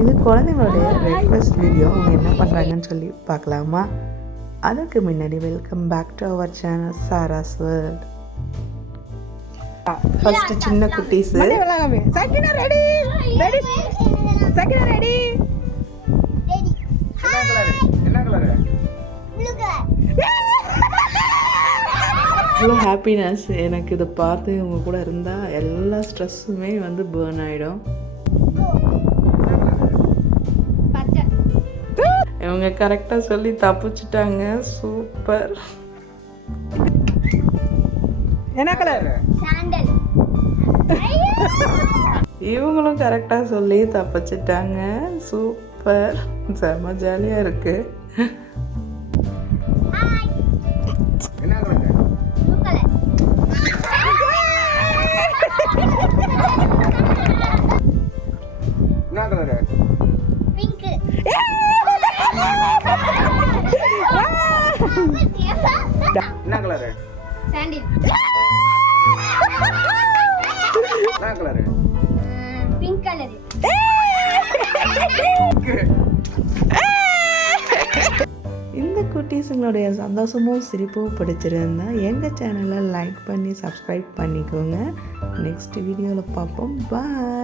இது குழந்தைங்களுடைய request video. அவங்க என்ன பண்ணுறாங்கன்னு சொல்லி பார்க்கலாமா? அதுக்கு முன்னாடி welcome back to our channel Sara's world. First சின்ன குட்டீஸ் சக்கினா ரெடி ரெடி சக்கினா ரெடி என்ன கலர் ப்ளூ கலர். இவ்வளோ ஹாப்பினஸ். எனக்கு இதை பார்த்து இவங்க கூட இருந்தால் எல்லா ஸ்ட்ரெஸ்ஸுமே வந்து பேர்ன் ஆகிடும். பச்சை. இவங்க கரெக்டாக சொல்லி தப்பிச்சிட்டாங்க. சூப்பர். என்ன கலர்? சாண்டல். இவங்களும் கரெக்டாக சொல்லி தப்பிச்சிட்டாங்க. சூப்பர். செம்ம ஜாலியாக இருக்கு. என்ன கலர்? Blue colour. என்ன கலர்? பிங்க். என்ன கலர்? சாண்டில். என்ன கலர்? Pink colour. இந்த குட்டீஸுங்களுடைய சந்தோஷமும் சிரிப்பும் பிடிச்சிருந்தா எங்கள் சேனலை லைக் பண்ணி சப்ஸ்கிரைப் பண்ணிக்கோங்க. நெக்ஸ்ட் வீடியோவில் பார்ப்போம். பாய்.